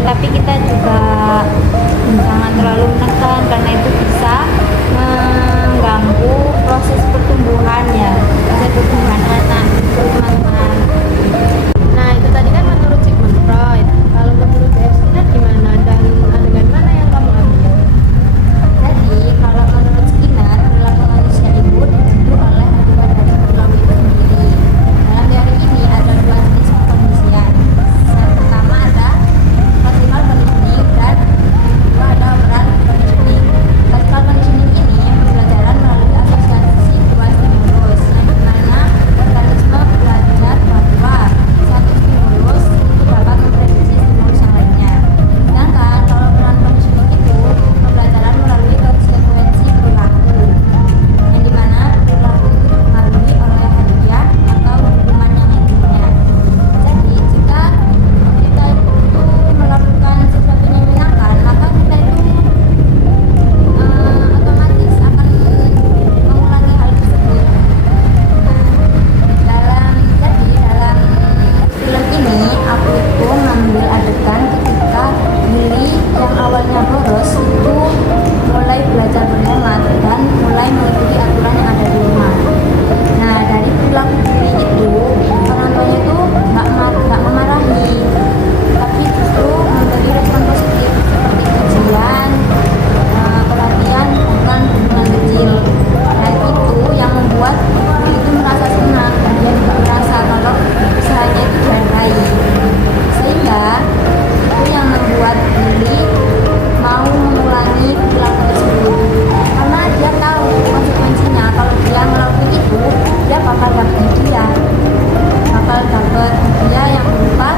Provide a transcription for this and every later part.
tapi kita juga jangan terlalu menekan karena itu bisa mengganggu proses pertumbuhan ya, proses pertumbuhan anak itu teman-teman. Nah, itu tadi kan menurut Sigmund Freud. Kalau menurut B.F. Skinner gimana dan adegan mana yang kamu ambil? Jadi kalau menurut Skinner, perilaku manusia itu dibentuk oleh akibat dari perilaku itu sendiri. Dalam teori ini ada dua jenis pengkondisian. Yang pertama ada classical conditioning dan kedua ada operant conditioning. Classical conditioning ini pembelajaran melalui asosiasi dua stimulus, yang dimana organisme belajar bahwa satu stimulus itu dapat memprediksi stimulus yang lainnya. Sedangkan kalau operant conditioning itu pembelajaran melalui konsekuensi perilaku, yang dimana perilaku itu dipengaruhi oleh hadiah atau hukuman yang intinya. Jadi jika kita itu melakukan sesuatu yang menyenangkan, maka kita itu otomatis akan mengulangi hal tersebut. Dalam film ini aku itu mengambil adegan ketika Billy yang awalnya boros itu mulai belajar berhemat dan mulai mengikuti aturan yang ada di rumah. Nah, dari perilaku Billy itu orang tuanya itu nggak memarahi, tapi justru memberi respon positif seperti pujian, perhatian, bukan hubungan kecil. Dan itu yang membuat Billy itu merasa senang dan dia juga merasa kalau usahanya itu dihargai. Sehingga itu yang membuat Billy mau mengulangi perilaku tersebut karena dia tahu konsekuensinya. Kalau dia melakukan itu, dia bakal dapat hadiah yang berupa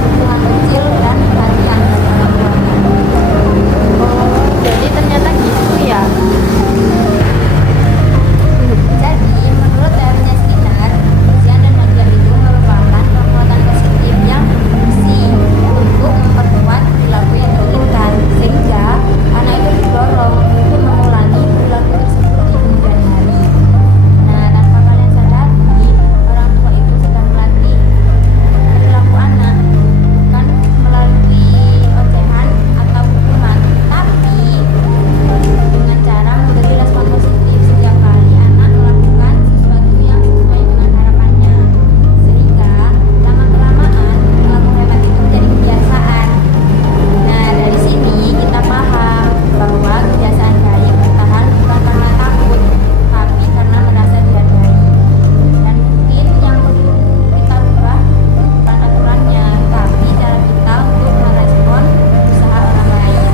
hubungan kecil dan perhatian dari orang tuanya. Oh, jadi ternyata gitu ya. Jadi, menurut teorinya Skinner, pujian dan hadiah itu merupakan kekuatan positif yang berfungsi untuk memperkuat perilaku yang diinginkan, sehingga anak itu didorong untuk mengulangi perilaku tersebut di kemudian hari. Nah, tanpa kalian sadari, orang tua itu sedang melatih perilaku anak, bukan melalui ocehan atau hukuman, tapi dengan cara memberi respon positif setiap kali anak melakukan sesuatu yang sesuai dengan harapannya, sehingga lama-kelamaan perilaku hemat itu menjadi kebiasaan. Nah, dari sini kita paham bahwa kebiasaan baik bertahan bukan karena takut, tapi karena merasa dihargai. Dan mungkin yang perlu kita ubah bukan aturannya, tapi cara kita untuk merespon usaha orang lain.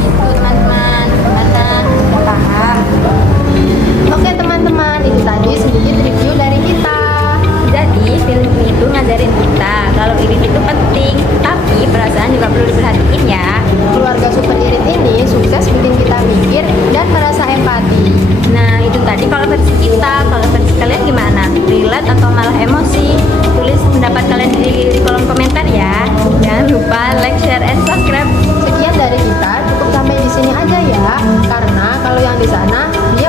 Itu teman-teman, gimana? Udah paham? Oke teman-teman, itu tadi sedikit review dari kita. Jadi film itu ngajarin kita kalau irit itu penting, tapi perasaan juga perlu diperhatiin ya. Keluarga super irit ini sukses bikin kita mikir dan merasa empati. Nah, itu tadi kalau versi kita. Kalau versi kalian gimana? Relate atau malah emosi? Tulis pendapat kalian di kolom komentar ya. Jangan lupa like, share, and subscribe. Sekian dari kita, cukup sampai di sini aja ya. Karena kalau yang di sana dia